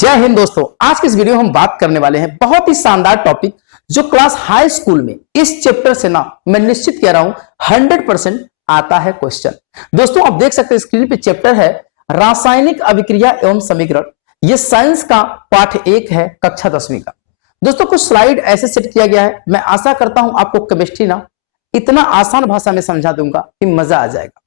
जय हिंद दोस्तों। आज की इस वीडियो में हम बात करने वाले हैं बहुत ही शानदार टॉपिक जो क्लास हाई स्कूल में इस चैप्टर से ना मैं निश्चित कह रहा हूं 100% आता है क्वेश्चन। दोस्तों आप देख सकते हैं स्क्रीन पे चैप्टर है रासायनिक अभिक्रिया एवं समीकरण। यह साइंस का पाठ 1 है, कक्षा 10वीं का। दोस्तों कुछ स्लाइड ऐसे सेट किया गया है, मैं आशा करता हूं आपको केमिस्ट्री ना इतना आसान भाषा में समझा दूंगा कि मजा आ जाएगा।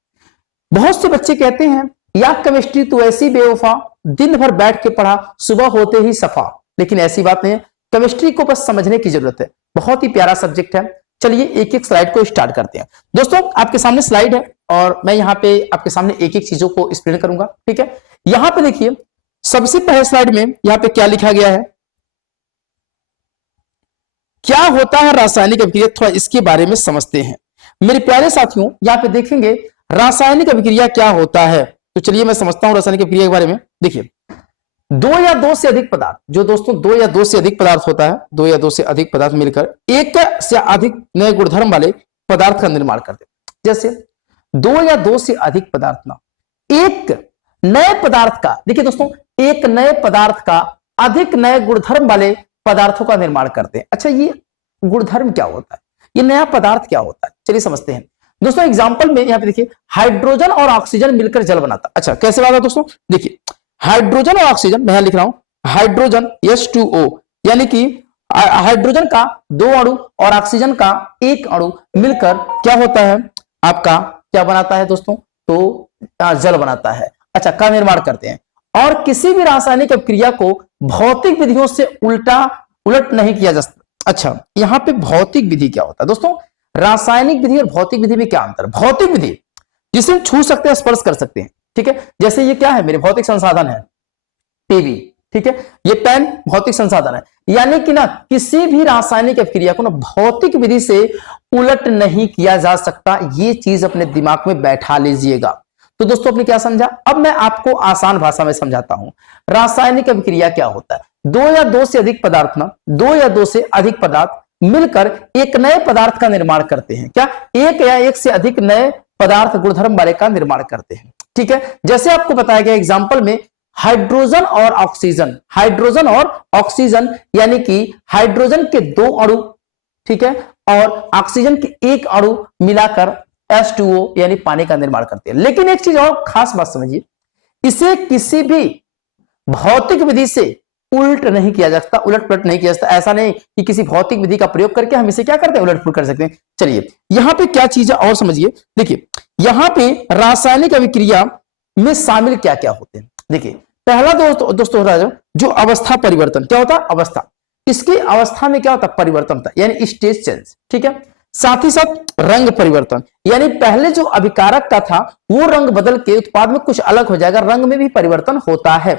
बहुत से बच्चे कहते हैं या केमिस्ट्री तो ऐसी बेवफा, दिन भर बैठ के पढ़ा, सुबह होते ही सफा। लेकिन ऐसी बात नहीं है, केमिस्ट्री को बस समझने की जरूरत है। बहुत ही प्यारा सब्जेक्ट है। चलिए एक एक स्लाइड को स्टार्ट करते हैं। दोस्तों आपके सामने स्लाइड है और मैं यहाँ पे आपके सामने एक एक चीजों को एक्सप्लेन करूंगा, ठीक है। यहां पे देखिए सबसे पहले स्लाइड में यहाँ पे क्या लिखा गया है, क्या होता है रासायनिक अभिक्रिया, थोड़ा इसके बारे में समझते हैं मेरे प्यारे साथियों। यहाँ पे देखेंगे रासायनिक अभिक्रिया क्या होता है, तो चलिए मैं समझता हूं रासायनिक अभिक्रिया के बारे में। देखिए दो या दो से अधिक पदार्थ, जो दोस्तों दो या दो से अधिक पदार्थ होता है, दो या दो से अधिक पदार्थ मिलकर एक से अधिक नए गुणधर्म वाले पदार्थ का निर्माण करते हैं। जैसे दो या दो से अधिक पदार्थ ना एक नए पदार्थ का, देखिए दोस्तों एक नए पदार्थ का अधिक नए गुणधर्म वाले पदार्थों का निर्माण करते हैं। अच्छा ये गुणधर्म क्या होता है, ये नया पदार्थ क्या होता है, चलिए समझते हैं। दोस्तों एग्जांपल में यहां पे देखिए हाइड्रोजन और ऑक्सीजन मिलकर जल बनाता। अच्छा कैसे बना दोस्तों, देखिए हाइड्रोजन और ऑक्सीजन, मैं यहां लिख रहा हूं हाइड्रोजन H2O, यानी कि हाइड्रोजन का दो अणु और ऑक्सीजन का एक अणु मिलकर क्या होता है, आपका क्या बनाता है दोस्तों, तो जल बनाता है। अच्छा का निर्माण करते हैं। और किसी भी रासायनिक अभिक्रिया को भौतिक विधियों से उलट नहीं किया जा सकता। अच्छा यहां पे भौतिक विधि क्या होता है दोस्तों, रासायनिक विधि और भौतिक विधि में क्या अंतर है। भौतिक विधि जिसे हम छू सकते हैं, स्पर्श कर सकते हैं, ठीक है। जैसे ये क्या है, मेरे भौतिक संसाधन है टीवी, ठीक है, ये पेन भौतिक संसाधन है। यानी कि ना किसी भी रासायनिक अभिक्रिया को ना भौतिक विधि से उलट नहीं किया जा सकता। ये चीज अपने दिमाग में बैठा लीजिएगा। तो दोस्तों आपने क्या समझा, अब मैं आपको आसान भाषा में समझाता हूं रासायनिक अभिक्रिया क्या होता है। दो या दो से अधिक पदार्थ ना, दो या दो से अधिक पदार्थ मिलकर एक नए पदार्थ का निर्माण करते हैं। क्या, एक या एक से अधिक नए पदार्थ गुणधर्म वाले का निर्माण करते हैं, ठीक है। जैसे आपको बताया गया एग्जांपल में हाइड्रोजन और ऑक्सीजन, हाइड्रोजन और ऑक्सीजन यानी कि हाइड्रोजन के दो अणु, ठीक है, और ऑक्सीजन के एक अणु मिलाकर H2O यानी पानी का निर्माण करते हैं। लेकिन एक चीज और खास बात समझिए, इसे किसी भी भौतिक विधि से उलट नहीं किया जा सकता, उलट पुलट नहीं किया जा सकता। ऐसा नहीं कि किसी भौतिक विधि का प्रयोग करके हम इसे क्या करते हैं, उलट पुलट कर सकते हैं। चलिए यहां पे क्या चीज है और समझिए। देखिए यहां पे रासायनिक अभिक्रिया में शामिल क्या क्या होते हैं। देखिए पहला दोस्तों होता है जो अवस्था परिवर्तन। क्या होता है, अवस्था, इसकी अवस्था में क्या होता है, परिवर्तन होता है, यानी स्टेज चेंज, ठीक है। साथ ही साथ रंग परिवर्तन, यानी पहले जो अभिकारक का था वो रंग बदल के उत्पाद में कुछ अलग हो जाएगा। रंग में भी परिवर्तन होता है।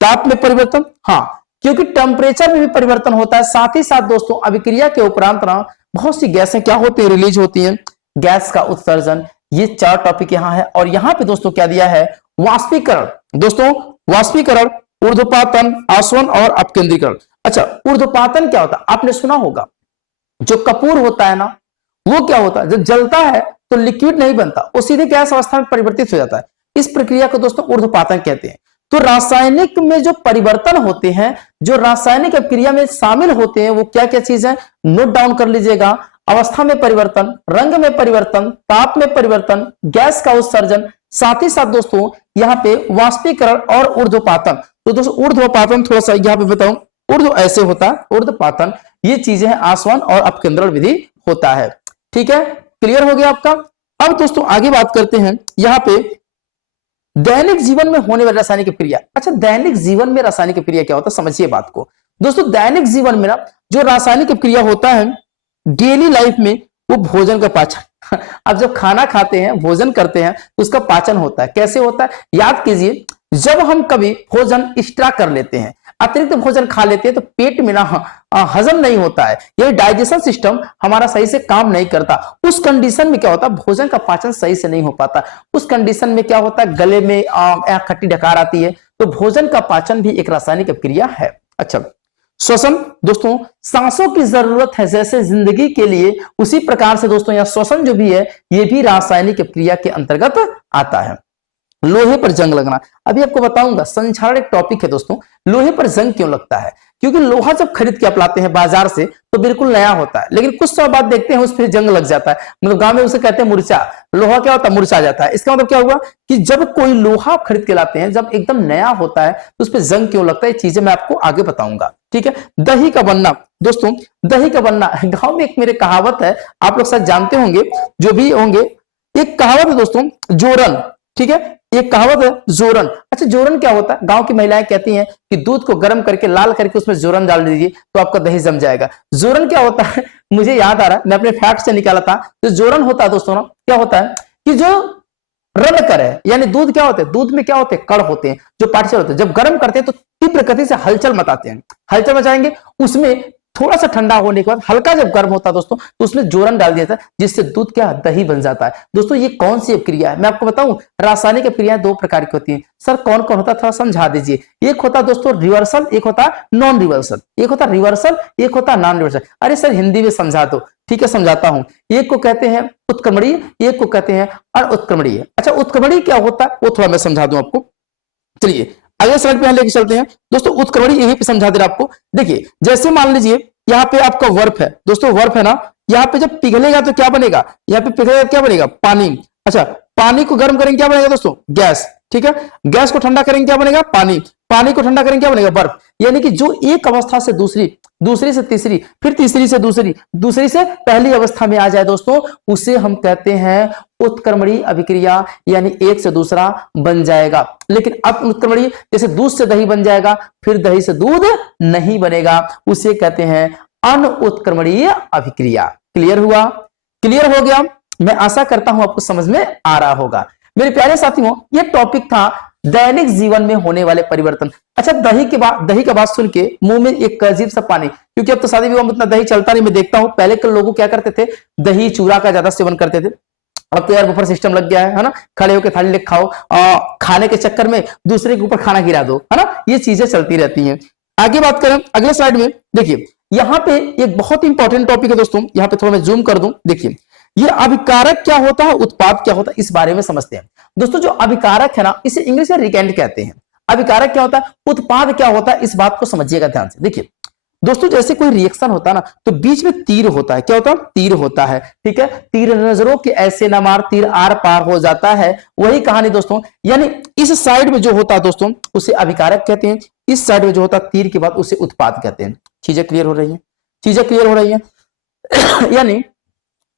ताप में परिवर्तन, हाँ क्योंकि टेम्परेचर में भी परिवर्तन होता है। साथ ही साथ दोस्तों अभिक्रिया के उपरांत ना बहुत सी गैसें क्या होती है, रिलीज होती हैं, गैस का उत्सर्जन। ये 4 टॉपिक यहां है। और यहां पे दोस्तों क्या दिया है, वाष्पीकरण। दोस्तों वाष्पीकरण, ऊर्ध्वपातन, आसवन और अपकेंद्रीकरण। अच्छा ऊर्ध्वपातन क्या होता है, आपने सुना होगा, जो कपूर होता है ना वो क्या होता है, जब जलता है तो लिक्विड नहीं बनता, वो सीधे गैस अवस्था में परिवर्तित हो जाता है। इस प्रक्रिया को दोस्तों ऊर्ध्वपातन कहते हैं। तो रासायनिक में जो परिवर्तन होते हैं, जो रासायनिक अभिक्रिया में शामिल होते हैं, वो क्या क्या चीज है, नोट डाउन कर लीजिएगा। अवस्था में परिवर्तन, रंग में परिवर्तन, ताप में परिवर्तन, गैस का उत्सर्जन, साथ ही साथ दोस्तों यहाँ पे वाष्पीकरण और ऊर्ध्वपातन। तो दोस्तों ऊर्ध्वपातन थोड़ा सा यहाँ पे बताऊं, ऊर्ध्व ऐसे होता है, ऊर्ध्वपातन ये चीजें हैं, आसवन और अपकेंद्रण विधि होता है, ठीक है। क्लियर हो गया आपका। अब दोस्तों आगे बात करते हैं यहाँ पे दैनिक जीवन में होने वाली रासायनिक अभिक्रिया। अच्छा दैनिक जीवन में रासायनिक अभिक्रिया क्या होता है, समझिए बात को। दोस्तों दैनिक जीवन में ना जो रासायनिक अभिक्रिया होता है डेली लाइफ में, वो भोजन का पाचन अब जब खाना खाते हैं, भोजन करते हैं तो उसका पाचन होता है। कैसे होता है, याद कीजिए, जब हम कभी भोजन एक्स्ट्रा कर लेते हैं, अतिरिक्त भोजन खा लेते हैं तो पेट में ना हजम नहीं होता है, ये डाइजेशन सिस्टम हमारा सही से काम नहीं करता। उस कंडीशन में क्या होता है, भोजन का पाचन सही से नहीं हो पाता। उस कंडीशन में क्या होता है, गले में खट्टी डकार आती है। तो भोजन का पाचन भी एक रासायनिक अभिक्रिया है। अच्छा श्वसन, दोस्तों सांसों की जरूरत है जैसे जिंदगी के लिए, उसी प्रकार से दोस्तों यहाँ श्वसन जो भी है ये भी रासायनिक अभिक्रिया के अंतर्गत आता है। लोहे पर जंग लगना। अभी आपको बताऊंगा, संक्षारण एक टॉपिक है दोस्तों, लोहे पर जंग क्यों लगता है। क्योंकि लोहा जब खरीद के आप लाते हैं बाजार से तो बिल्कुल नया होता है, लेकिन कुछ समय बाद देखते हैं उस पर जंग लग जाता है, मतलब गांव में उसे कहते हैं मुरझा। लोहा क्या होता है, मुरझा जाता है। इसका मतलब क्या हुआ कि जब कोई लोहा आप खरीद के लाते हैं, जब एकदम नया होता है तो उस पर जंग क्यों लगता है, ये चीजें मैं आपको आगे बताऊंगा। ठीक है, दही का बनना दोस्तों, दही का बनना, गांव में एक मेरे कहावत है, आप लोग शायद जानते होंगे, जो भी होंगे, एक कहावत है दोस्तों, जोरन। ठीक है, एक कहावत है जोरन। अच्छा, जोरन क्या होता है, गांव की महिलाएं कहती हैं कि दूध को गर्म करके लाल करके उसमें जोरन डाल दीजिए तो आपका दही जम जाएगा। जोरन क्या होता है, मुझे याद आ रहा है, मैं अपने फैक्ट से निकाला था। तो जोरन होता है दोस्तों ना, क्या होता है कि जो रन है, यानी दूध क्या होते हैं, दूध में क्या होते हैं, कण होते हैं, जो पार्टिकल होते हैं, जब गर्म करते हैं तो तीव्र गति से हलचल मचाते हैं, हलचल मचाएंगे, उसमें थोड़ा सा ठंडा होने के बाद हल्का जब गर्म होता है दोस्तों तो उसमें जोरन डाल दिया जाता है, जिससे दूध क्या दही बन जाता है। दोस्तों ये कौन सी अपक्रिया है, मैं आपको बताऊं, रासायनिक अपक्रियाएं दो प्रकार की होती हैं। सर कौन कौन होता है, थोड़ा समझा दीजिए। एक होता है दोस्तों रिवर्सल, एक होता है नॉन रिवर्सल। एक होता है रिवर्सल, एक होता है नॉन रिवर्सल। अरे सर हिंदी में समझा दो। ठीक है, समझाता हूं। एक को कहते हैं उत्क्रमणीय, एक को कहते हैं अनुत्क्रमणीय। अच्छा, उत्क्रमणीय क्या होता है वो थोड़ा मैं समझा दूं आपको। चलिए अगले स्लाइड पे लेके चलते हैं दोस्तों। उत्क्रमणीय यहीं पे समझा दे रहा आपको। देखिए जैसे मान लीजिए यहाँ पे आपका वर्फ है दोस्तों, वर्फ है ना, यहाँ पे जब पिघलेगा तो क्या बनेगा, यहाँ पे पिघलेगा क्या बनेगा, पानी। अच्छा, पानी को गर्म करेंगे क्या बनेगा दोस्तों, गैस। ठीक है, गैस को ठंडा करेंगे क्या बनेगा, पानी। पानी को ठंडा करेंगे क्या बनेगा, बर्फ। यानी कि जो एक अवस्था से दूसरी, दूसरी से तीसरी, फिर तीसरी से दूसरी, दूसरी से पहली अवस्था में आ जाए दोस्तों, उसे हम कहते हैं उत्क्रमणीय अभिक्रिया, यानी एक से दूसरा बन जाएगा। लेकिन अब उत्क्रमणीय, जैसे दूध से दही बन जाएगा, फिर दही से दूध नहीं बनेगा, उसे कहते हैं अनुत्क्रमणीय अभिक्रिया। क्लियर हुआ, क्लियर हो गया। मैं आशा करता हूं आपको समझ में आ रहा होगा। मेरे प्यारे साथियों, यह टॉपिक था दैनिक जीवन में होने वाले परिवर्तन। अच्छा, दही के बाद सुन के मुंह में एक अजीब सा पानी, क्योंकि अब तो शादी विवाह में उतना दही चलता नहीं, मैं देखता हूं पहले के लोग क्या करते थे, दही चूरा का ज्यादा सेवन करते थे। अब तो यार बफर सिस्टम लग गया है ना, खड़े होकर थाली लेके खाओ, खाने के चक्कर में दूसरे के ऊपर खाना गिरा दो, है ना, ये चीजें चलती रहती हैं। आगे बात करें अगले स्लाइड में, देखिए यहां पे एक बहुत इंपॉर्टेंट टॉपिक है दोस्तों, यहां पे थोड़ा मैं जूम कर दूं। देखिए ये अभिकारक क्या होता है, उत्पाद क्या होता है, इस बारे में समझते हैं दोस्तों। जो अभिकारक है ना, इसे इंग्लिश में रिकेंट कहते हैं। अभिकारक क्या होता है, उत्पाद क्या होता है, इस बात को समझिएगा ध्यान से। देखिए दोस्तों, जैसे कोई रिएक्शन होता है ना, तो बीच में तीर होता है। क्या होता है, तीर होता है। ठीक है, तीर नजरों के ऐसे न मार, तीर आर पार हो जाता है, वही कहानी दोस्तों। यानी इस साइड में जो होता है दोस्तों, उसे अभिकारक कहते हैं, इस साइड में जो होता है तीर के बाद, उसे उत्पाद कहते हैं। चीजें क्लियर हो रही है, चीजें क्लियर हो रही है। यानी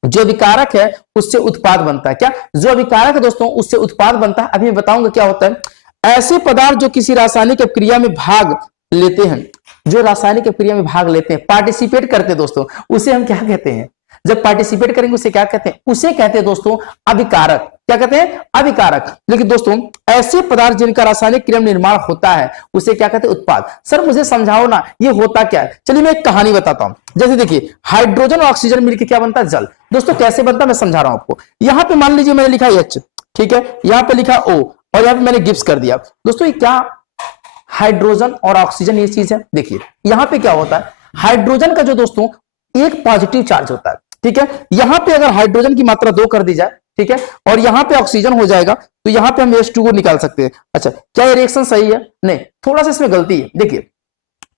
जो विकारक है उससे उत्पाद बनता है। क्या, जो विकारक है दोस्तों उससे उत्पाद बनता है। अभी मैं बताऊंगा क्या होता है। ऐसे पदार्थ जो किसी रासायनिक क्रिया में भाग लेते हैं, जो रासायनिक क्रिया में भाग लेते हैं, पार्टिसिपेट करते हैं दोस्तों, उसे हम क्या कहते हैं, जब पार्टिसिपेट करेंगे उसे क्या कहते हैं, उसे कहते हैं दोस्तों अभिकारक। क्या कहते हैं, अभिकारक। लेकिन दोस्तों ऐसे पदार्थ जिनका रासायनिक क्रिया में निर्माण होता है उसे क्या कहते हैं, उत्पाद। सर मुझे समझाओ ना ये होता क्या है। चलिए मैं एक कहानी बताता हूं। जैसे देखिए हाइड्रोजन और ऑक्सीजन मिलकर क्या बनता है, जल। दोस्तों कैसे बनता है मैं समझा रहा हूं आपको। यहां पे मान लीजिए मैंने लिखा H, ठीक है, यहां पे लिखा O और यहां पे मैंने गिब्स कर दिया। दोस्तों ये क्या, हाइड्रोजन और ऑक्सीजन ये चीज है। देखिए यहां पे क्या होता है, हाइड्रोजन का जो दोस्तों एक पॉजिटिव चार्ज होता है। ठीक है, यहां पे अगर हाइड्रोजन की मात्रा 2 कर दी जाए, ठीक है, और यहां पे ऑक्सीजन हो जाएगा, तो यहां पे हम H2O निकाल सकते हैं। अच्छा, क्या ये रिएक्शन सही है, नहीं, थोड़ा सा इसमें गलती है। देखिए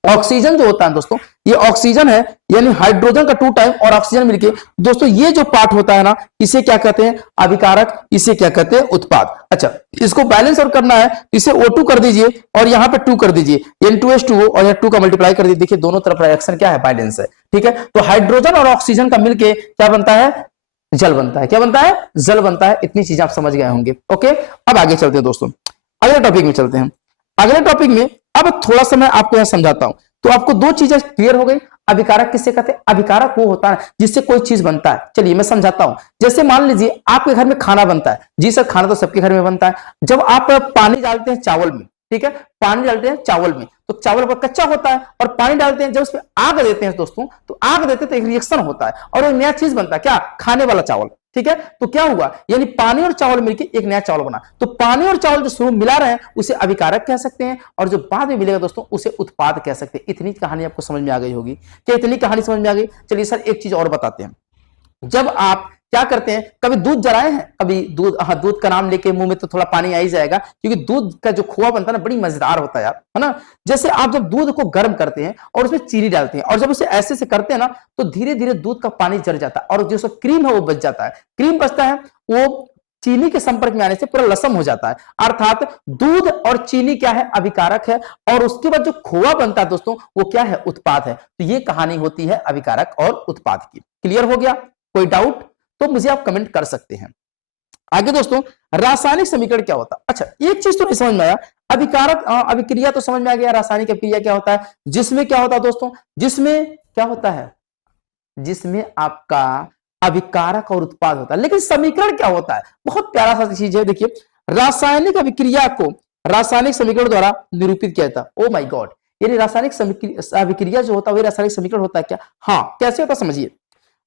ऑक्सीजन जो होता है दोस्तों, ये ऑक्सीजन है, यानी हाइड्रोजन का 2 टाइम और ऑक्सीजन मिलके दोस्तों ये जो पार्ट होता है ना, इसे क्या कहते हैं, अभिकारक, इसे क्या कहते हैं, उत्पाद। अच्छा, इसको बैलेंस और करना है, इसे O2 कर दीजिए और यहां पे 2 कर दीजिए, N2H2O और यहां 2 का मल्टीप्लाई कर दीजिए। देखिए दोनों तरफ रिएक्शन क्या है, बैलेंस है। ठीक है, तो हाइड्रोजन और ऑक्सीजन का मिलके क्या बनता है, जल बनता है। क्या बनता है, जल बनता है। इतनी चीजें आप समझ गए होंगे। ओके, अब आगे चलते हैं दोस्तों, अगले टॉपिक में चलते हैं। अगले टॉपिक में अब थोड़ा सा मैं आपको यहां समझाता हूं, तो आपको 2 चीजें क्लियर हो गई। अभिकारक किससे कहते हैं, अभिकारक वो होता है जिससे कोई चीज बनता है। चलिए मैं समझाता हूं। जैसे मान लीजिए आपके घर में खाना बनता है। जी सर, खाना तो सबके घर में बनता है। जब आप पानी डालते हैं चावल में, ठीक है, पानी डालते हैं चावल में, तो चावल पर कच्चा होता है, और पानी डालते हैं, जब उस पर आग देते हैं दोस्तों, तो आग देते हैं तो एक रिएक्शन होता है और एक नया चीज बनता है। क्या, खाने वाला चावल। ठीक है, तो क्या हुआ, यानी पानी और चावल मिलकर एक नया चावल बना। तो पानी और चावल जो शुरू मिला रहे हैं उसे अभिकारक कह सकते हैं, और जो बाद में मिलेगा दोस्तों उसे उत्पाद कह सकते हैं। इतनी कहानी आपको समझ में आ गई होगी। क्या इतनी कहानी समझ में आ गई। चलिए सर एक चीज और बताते हैं। जब आप क्या करते हैं, कभी दूध जलाए हैं, कभी दूध, हाँ दूध का नाम लेके मुंह में तो थोड़ा पानी आ ही जाएगा, क्योंकि दूध का जो खोआ बनता है ना बड़ी मजेदार होता है यार, है ना। जैसे आप जब दूध को गर्म करते हैं और उसमें चीनी डालते हैं और जब उसे ऐसे से करते हैं ना तो धीरे धीरे दूध का पानी जल जाता है और जो क्रीम है वो बच जाता है। क्रीम बचता है, वो चीनी के संपर्क में आने से पूरा लसम हो जाता है, अर्थात दूध और चीनी क्या है, अभिकारक है, और उसके बाद जो खोआ बनता है दोस्तों वो क्या है, उत्पाद है। तो ये कहानी होती है अभिकारक और उत्पाद की। क्लियर हो गया? कोई डाउट तो मुझे आप कमेंट कर सकते हैं। आगे दोस्तों, रासायनिक समीकरण क्या होता है? अच्छा, एक चीज तो नहीं समझ में आया, अभिकारक अभिक्रिया तो समझ में आ गया, रासायनिक अभिक्रिया क्या होता है, जिसमें क्या होता है दोस्तों, जिसमें क्या होता है, जिसमें आपका अभिकारक और उत्पाद होता है। लेकिन समीकरण क्या होता है, बहुत प्यारा सा चीज है। देखिए, रासायनिक अभिक्रिया को रासायनिक समीकरण द्वारा निरूपित किया जाता है। ओ माय गॉड, यानी रासायनिक अभिक्रिया जो होता है वही रासायनिक समीकरण होता है क्या? हाँ, कैसे होता समझिए।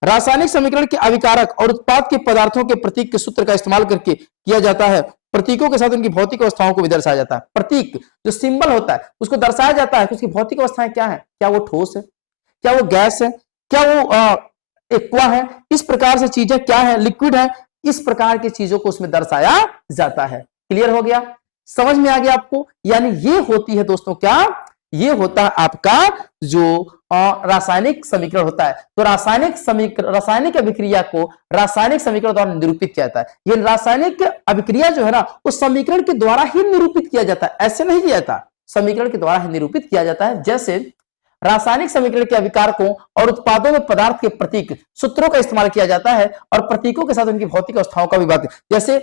रासायनिक समीकरण के अभिकारक और उत्पाद के पदार्थों के प्रतीक के सूत्र का इस्तेमाल करके किया जाता है। प्रतीकों के साथ उनकी भौतिक अवस्थाओं को भी दर्शाया जाता है। प्रतीक जो सिंबल होता है उसको दर्शाया जाता है कि उसकी भौतिक अवस्थाएं क्या है, क्या वो ठोस है, क्या वो गैस है, क्या वो एक्वा है, इस प्रकार से चीजें क्या है, लिक्विड है, इस प्रकार की चीजों को उसमें दर्शाया जाता है। क्लियर हो गया? समझ में आ गया आपको? यानी ये होती है दोस्तों क्या, ये होता है आपका जो रासायनिक समीकरण होता है। तो रासायनिक अभिक्रिया को रासायनिक समीकरण द्वारा निरूपित किया जाता है। ये रासायनिक अभिक्रिया जो है ना उस समीकरण के द्वारा ही निरूपित किया जाता है, ऐसे नहीं किया जाता, समीकरण के द्वारा ही निरूपित किया जाता है। जैसे रासायनिक समीकरण के अभिकारकों और उत्पादों में पदार्थ के प्रतीक सूत्रों का इस्तेमाल किया जाता है और प्रतीकों के साथ उनकी भौतिक अवस्थाओं का भी बात। जैसे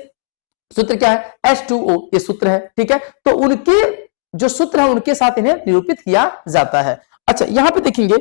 सूत्र क्या है, H2O, ये सूत्र है, ठीक है। तो उनके जो सूत्र है उनके साथ इन्हें निरूपित किया जाता है। अच्छा, यहां पे देखेंगे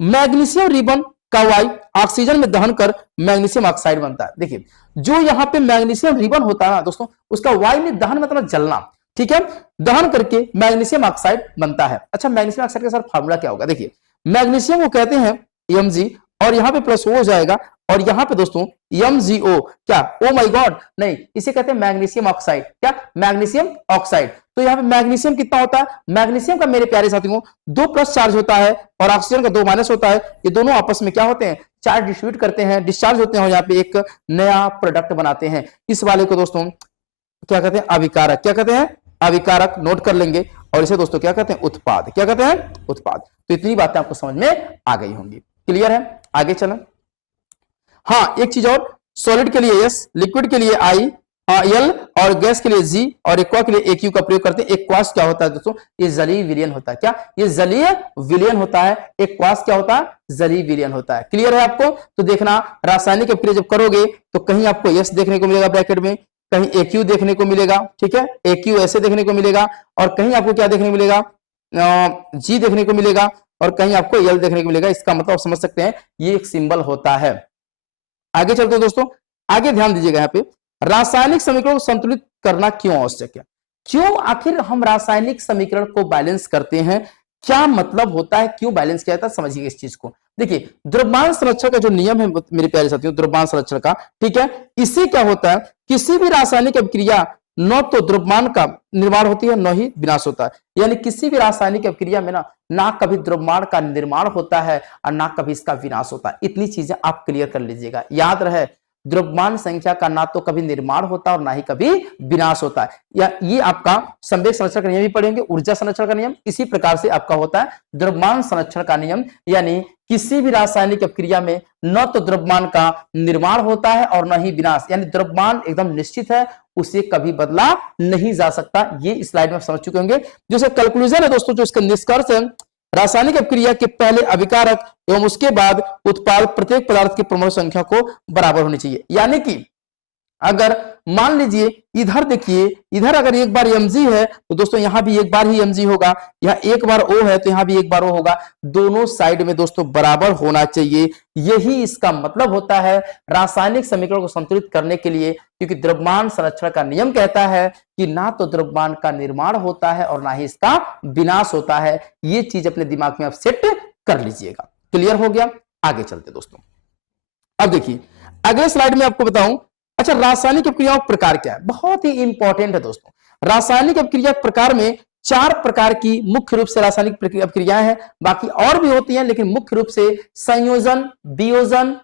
मैग्नीशियम रिबन का वाई ऑक्सीजन में दहन कर मैग्नीशियम ऑक्साइड बनता है। देखिए, जो यहां पे मैग्नीशियम रिबन होता है ना दोस्तों, उसका वाई में दहन मतलब जलना, ठीक है, दहन करके मैग्नीशियम ऑक्साइड बनता है। अच्छा, मैग्नीशियम ऑक्साइड का सर फार्मूला क्या होगा? देखिए, मैग्नीशियम को कहते हैं Mg और यहां पे प्लस O हो जाएगा और यहां पे दोस्तों MgO, क्या, ओ माय गॉड, नहीं, इसे कहते हैं मैग्नीशियम ऑक्साइड, क्या, मैग्नीशियम ऑक्साइड। तो यहां पे मैग्नीशियम कितना होता है, मैग्नीशियम का मेरे प्यारे साथियों 2 प्लस चार्ज होता है और ऑक्सीजन का 2 माइनस होता है। ये दोनों आपस में क्या होते हैं, चार्ज डिस्ट्रीब्यूट करते हैं, डिस्चार्ज होते हैं और यहाँ पे एक नया प्रोडक्ट बनाते हैं। इस वाले को दोस्तों क्या कहते हैं, अभिकारक। क्या कहते हैं, अभिकारक, नोट कर लेंगे। और इसे दोस्तों क्या कहते हैं, उत्पाद। क्या कहते हैं, उत्पाद। तो इतनी बातें आपको समझ में आ गई होंगी। क्लियर है? आगे चलें। हाँ, एक चीज और, सॉलिड के लिए S, लिक्विड के लिए I, L और गैस के लिए G और एक्वा के लिए AQ का प्रयोग करते हैं। एक्वास क्या होता है दोस्तों, ये जलीय विलयन होता है। क्या, ये जलीय विलयन होता है। एक्वास क्या होता है, जलीय विलयन होता है। क्लियर है आपको? तो देखना, रासायनिक अभिक्रिया जब करोगे तो कहीं आपको S देखने को मिलेगा ब्रैकेट में, कहीं AQ देखने को मिलेगा, ठीक है, AQ ऐसे देखने को मिलेगा, और कहीं आपको क्या देखने को मिलेगा, G देखने को मिलेगा, और कहीं आपको L देखने को मिलेगा। इसका मतलब आप समझ सकते हैं ये एक सिंबल होता है। आगे चलते हैं दोस्तों, आगे ध्यान दीजिएगा, यहाँ पे रासायनिक समीकरण को संतुलित करना क्यों आवश्यक है, क्यों आखिर हम रासायनिक समीकरण को बैलेंस करते हैं, क्या मतलब होता है, क्यों बैलेंस किया जाता है, समझिए इस चीज को। देखिए, द्रव्यमान संरक्षण का जो नियम है मेरे प्यारे साथियों, द्रव्यमान संरक्षण का, ठीक है, इससे क्या होता है, किसी भी रासायनिक अभिक्रिया न तो द्रव्यमान का निर्माण होती है न ही विनाश होता है। यानी किसी भी रासायनिक अभिक्रिया में ना कभी द्रव्यमान का निर्माण होता है और ना कभी इसका विनाश होता है। इतनी चीजें आप क्लियर कर लीजिएगा, याद रहे, द्रव्यमान संख्या का ना तो कभी निर्माण होता और ना ही कभी विनाश होता है। या ये आपका संवेग संरक्षण का नियम भी पढ़ेंगे, ऊर्जा संरक्षण का नियम, इसी प्रकार से आपका होता है द्रव्यमान संरक्षण का नियम। यानी किसी भी रासायनिक अभिक्रिया में न तो द्रव्यमान का निर्माण होता है और न ही विनाश, यानी द्रव्यमान एकदम निश्चित है, उसे कभी बदला नहीं जा सकता। ये स्लाइड में समझ चुके होंगे। जो कंक्लूजन है दोस्तों, जो इसका निष्कर्ष है, रासायनिक अभिक्रिया के पहले अभिकारक एवं उसके बाद उत्पाद प्रत्येक पदार्थ की परमाणु संख्या को बराबर होनी चाहिए। यानी कि अगर मान लीजिए इधर देखिए, इधर अगर एक बार Mg है तो दोस्तों यहां भी एक बार ही Mg होगा, यहाँ एक बार O है तो यहां भी एक बार O होगा, दोनों साइड में दोस्तों बराबर होना चाहिए। यही इसका मतलब होता है रासायनिक समीकरण को संतुलित करने के लिए, क्योंकि द्रव्यमान संरक्षण का नियम कहता है कि ना तो द्रव्यमान का निर्माण होता है और ना ही इसका विनाश होता है। ये चीज अपने दिमाग में आप सेट कर लीजिएगा। क्लियर हो गया? आगे चलते दोस्तों। अब देखिए अगले स्लाइड में आपको बताऊं, अच्छा, रासायनिक अभिक्रियाओं का प्रकार क्या है, बहुत ही इंपॉर्टेंट है दोस्तों। रासायनिक अभिक्रिया प्रकार में 4 प्रकार की मुख्य रूप से रासायनिक अभिक्रियाएं हैं, बाकी और भी होती हैं, लेकिन मुख्य रूप से संयोजन, वियोजन,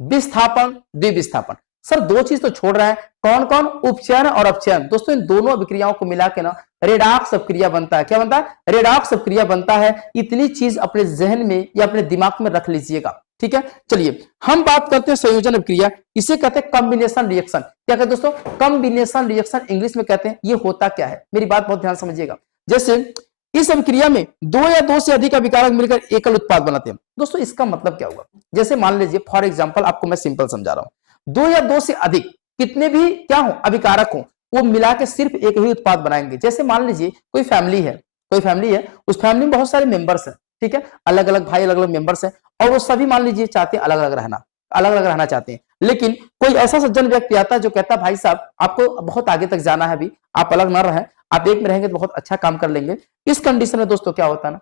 विस्थापन, द्विविस्थापन। सर दो चीज तो छोड़ रहा है, कौन कौन? उपचयन और अपचयन। दोस्तों इन दोनों अभिक्रियाओं को मिला के ना रेडॉक्स अभिक्रिया बनता है। क्या बनता है? रेडॉक्स अभिक्रिया बनता है। इतनी चीज अपने जहन में या अपने दिमाग में रख लीजिएगा, ठीक है। चलिए हम बात करते हैं संयोजन अभिक्रिया, इसे कहते हैं कॉम्बिनेशन रिएक्शन। क्या कहते हैं दोस्तों? कॉम्बिनेशन रिएक्शन इंग्लिश में कहते हैं। ये होता क्या है, मेरी बात बहुत ध्यान समझिएगा। जैसे इस अभिक्रिया में दो या दो से अधिक अभिकारक मिलकर एकल उत्पाद बनाते हैं। दोस्तों इसका मतलब क्या हुआ? जैसे मान लीजिए फॉर एग्जांपल, आपको मैं सिंपल समझा रहा हूं, दो या दो से अधिक कितने भी क्या हो अभिकारक हो, वो मिला के सिर्फ एक ही उत्पाद बनाएंगे। जैसे मान लीजिए कोई फैमिली है, उस फैमिली में बहुत सारे मेंबर्स हैं, ठीक है, अलग अलग भाई, अलग अलग मेंबर्स हैं, और वो सभी मान लीजिए चाहते हैं अलग अलग रहना चाहते हैं। लेकिन कोई ऐसा सज्जन व्यक्ति आता है जो कहता है भाई साहब आपको बहुत आगे तक जाना है, अभी आप अलग ना रहें, आप एक में रहेंगे तो बहुत अच्छा काम कर लेंगे। इस कंडीशन में दोस्तों क्या होता है ना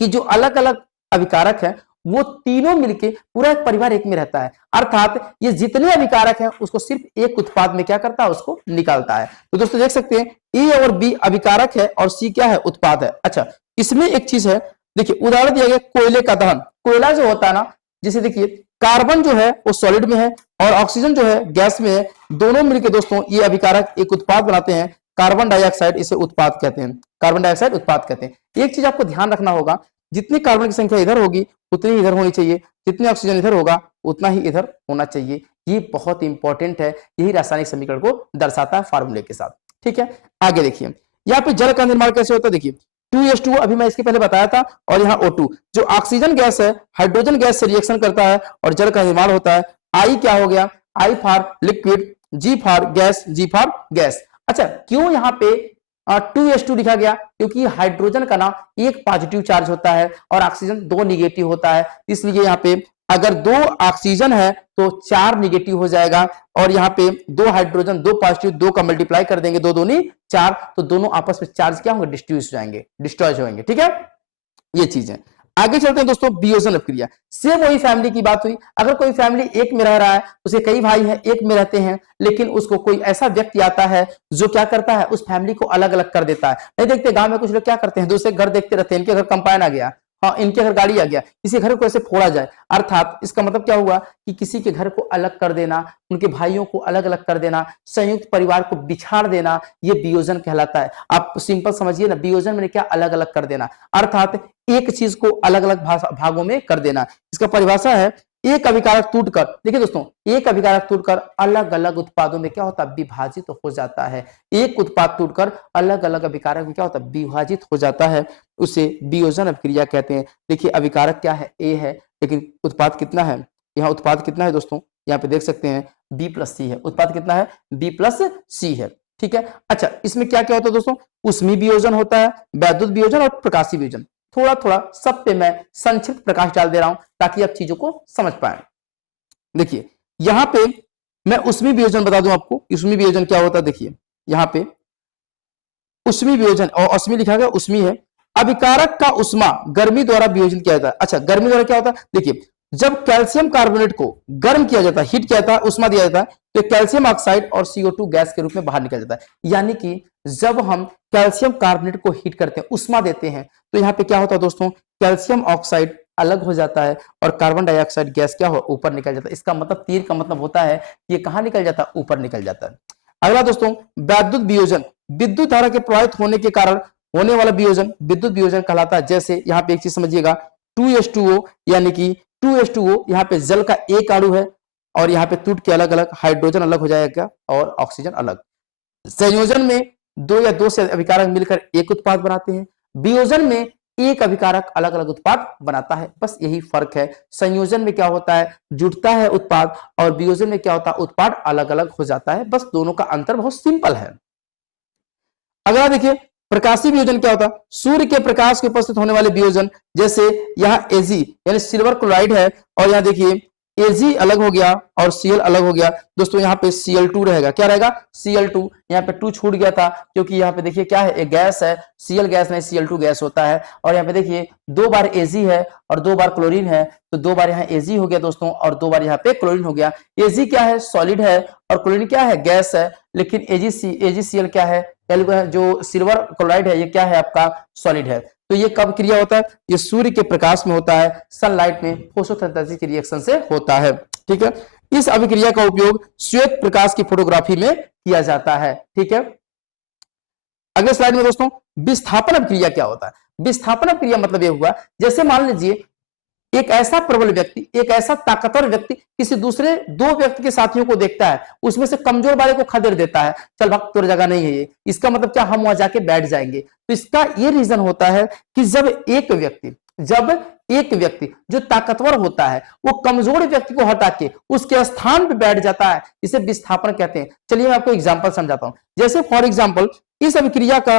कि जो अलग अलग अभिकारक है वो तीनों मिलके पूरा एक परिवार एक में रहता है। अर्थात ये जितने अभिकारक हैं उसको सिर्फ एक उत्पाद में क्या करता है, उसको निकालता है। तो दोस्तों देख सकते हैं ए और बी अभिकारक है और सी क्या है, उत्पाद है। अच्छा इसमें एक चीज है, देखिए उदाहरण दिया गया कोयले का दहन। कोयला जो होता है ना, जैसे देखिए कार्बन जो है वो सॉलिड में है और ऑक्सीजन जो है गैस में है, दोनों मिलकर दोस्तों ये अभिकारक एक उत्पाद बनाते हैं, कार्बन डाइऑक्साइड। इसे उत्पाद कहते हैं, कार्बन डाइऑक्साइड उत्पाद कहते हैं। एक चीज आपको ध्यान रखना होगा, जितनी कार्बन की संख्या इधर होगी उतनी ही इधर होनी चाहिए, जितनी ऑक्सीजन इधर होगा उतना ही इधर होना चाहिए। ये बहुत इंपॉर्टेंट है, यही रासायनिक समीकरण को दर्शाता है फार्मूले के साथ, ठीक है। आगे देखिए यहाँ पे जल का निर्माण कैसे होता है, देखिए 2H2O अभी मैं इसके पहले बताया था, और यहाँ O2 जो ऑक्सीजन गैस है हाइड्रोजन गैस से रिएक्शन करता है और जल का निर्माण होता है। I क्या हो गया, I for liquid, G for gas, G for gas. अच्छा क्यों यहाँ पे 2H2 लिखा गया? क्योंकि हाइड्रोजन का ना एक पॉजिटिव चार्ज होता है और ऑक्सीजन दो निगेटिव होता है, इसलिए यहाँ पे अगर दो ऑक्सीजन है तो चार निगेटिव हो जाएगा, और यहाँ पे दो हाइड्रोजन दो पॉजिटिव, दो का मल्टीप्लाई कर देंगे, दो दूनी चार, तो दोनों आपस में चार्ज क्या होंगे, डिस्ट्रॉय होंगे, ठीक है। ये चीज है। आगे चलते हैं दोस्तों, वियोजन अभिक्रिया। सेम वही फैमिली की बात हुई, अगर कोई फैमिली एक में रह रहा है, उसे कई भाई हैं एक में रहते हैं, लेकिन उसको कोई ऐसा व्यक्ति आता है जो क्या करता है, उस फैमिली को अलग अलग कर देता है। नहीं देखते गांव में कुछ लोग क्या करते हैं, दूसरे घर देखते रहते हैं, इनके घर कंपाइन आ गया, हाँ इनके घर गाड़ी आ गया, इसी घर को ऐसे फोड़ा जाए। अर्थात इसका मतलब क्या हुआ कि किसी के घर को अलग कर देना, उनके भाइयों को अलग अलग कर देना, संयुक्त परिवार को बिछाड़ देना, ये वियोजन कहलाता है। आप सिंपल समझिए ना, वियोजन में क्या, अलग अलग कर देना, अर्थात एक चीज को अलग अलग भागों में कर देना। इसका परिभाषा है एक अभिकारक टूटकर, देखिए दोस्तों एक अभिकारक टूटकर अलग अलग उत्पादों में क्या होता है, विभाजित हो जाता है। एक उत्पाद टूटकर अलग अलग अभिकारक में क्या होता है, विभाजित हो जाता है, उसे वियोजन अभिक्रिया कहते हैं। देखिए अभिकारक क्या है, ए है, लेकिन उत्पाद कितना है, यहाँ उत्पाद कितना है दोस्तों, यहाँ पे देख सकते हैं B+C है, उत्पाद कितना है, B+C है, ठीक है। अच्छा इसमें क्या क्या होता है दोस्तों, उष्मीय वियोजन होता है, वैद्युत वियोजन और प्रकाशीय वियोजन। थोड़ा थोड़ा सब पे मैं संक्षिप्त प्रकाश डाल दे रहा हूं ताकि आप चीजों को समझ पाए। देखिए यहां पे मैं उष्मीय वियोजन बता दूं आपको, उष्मीय वियोजन क्या होता है। देखिए यहां पे उष्मीय वियोजन, और उष्मीय लिखा गया, उष्मीय है, अभिकारक का उष्मा गर्मी द्वारा वियोजन किया जाता है। अच्छा गर्मी द्वारा क्या होता है, देखिए जब कैल्शियम कार्बोनेट को गर्म किया जाता है, हीट किया जाता है, उष्मा दिया जाता है, तो कैल्शियम ऑक्साइड और CO2 गैस के रूप में बाहर निकल जाता है। यानी कि जब हम कैल्शियम कार्बोनेट को हीट करते हैं, उष्मा देते हैं, तो यहाँ पे क्या होता है दोस्तों, कैल्शियम ऑक्साइड अलग हो जाता है और कार्बन डाइऑक्साइड गैस क्या हो, ऊपर निकल जाता है। इसका मतलब तीर का मतलब होता है ये कहां निकल जाता है, ऊपर निकल जाता है। अगला दोस्तों वैद्युत वियोजन, विद्युत धारा के प्रवाहित होने के कारण होने वाला वियोजन विद्युत वियोजन कहलाता है। जैसे यहाँ पे एक चीज समझिएगा, 2H2O यानी कि 2H2O यहाँ पे जल का एक अणु है और यहाँ पे टूट के अलग अलग हाइड्रोजन अलग हो जाएगा और ऑक्सीजन अलग। संयोजन में दो या दो से अभिकारक मिलकर एक उत्पाद बनाते हैं, वियोजन में एक अभिकारक अलग अलग उत्पाद बनाता है, बस यही फर्क है। संयोजन में क्या होता है, जुटता है उत्पाद, और वियोजन में क्या होता है, उत्पाद अलग अलग हो जाता है। बस दोनों का अंतर बहुत सिंपल है। अगला देखिए प्रकाशीय वियोजन क्या होता है, सूर्य के प्रकाश के उपस्थित होने वाले वियोजन। जैसे यहाँ Ag यानी सिल्वर क्लोराइड है, और यहाँ देखिए Ag अलग हो गया और Cl अलग हो गया। दोस्तों यहाँ पे Cl2 रहेगा, क्या रहेगा, Cl2। यहाँ पे 2 छूट गया था क्योंकि यहाँ पे देखिए क्या है, एक गैस है, Cl गैस नहीं Cl2 गैस होता है। और यहाँ पे देखिए 2 बार Ag है और 2 बार क्लोरीन है, तो 2 बार यहाँ Ag हो गया दोस्तों और 2 बार यहाँ पे क्लोरीन हो गया। Ag क्या है, सॉलिड है, और क्लोरीन क्या है, गैस है। लेकिन AgCl क्या है, जो सिल्वर क्लोराइड है, ये क्या है आपका, सॉलिड है। तो ये कब क्रिया होता है, ये सूर्य के प्रकाश में होता है, सनलाइट में फोटोसिंथेसिस की रिएक्शन से होता है। ठीक है। इस अभिक्रिया का उपयोग श्वेत प्रकाश की फोटोग्राफी में किया जाता है। ठीक है, अगले स्लाइड में दोस्तों विस्थापन अभिक्रिया क्या होता है। विस्थापन अभिक्रिया मतलब यह हुआ, जैसे मान लीजिए एक ऐसा प्रबल व्यक्ति, एक ऐसा ताकतवर व्यक्ति किसी दूसरे दो व्यक्ति के साथियों को देखता है, उसमें से कमजोर वाले को खदेड़ देता है, चल भाग तेरी जगह नहीं है ये, इसका मतलब क्या, हम वहां जाके बैठ जाएंगे। तो इसका ये रीजन होता है कि जब एक व्यक्ति जो ताकतवर होता है वो कमजोर व्यक्ति को हटा के उसके स्थान पे बैठ जाता है, इसे विस्थापन कहते हैं। चलिए मैं आपको एग्जांपल समझाता हूं। जैसे फॉर एग्जांपल इस अभिक्रिया का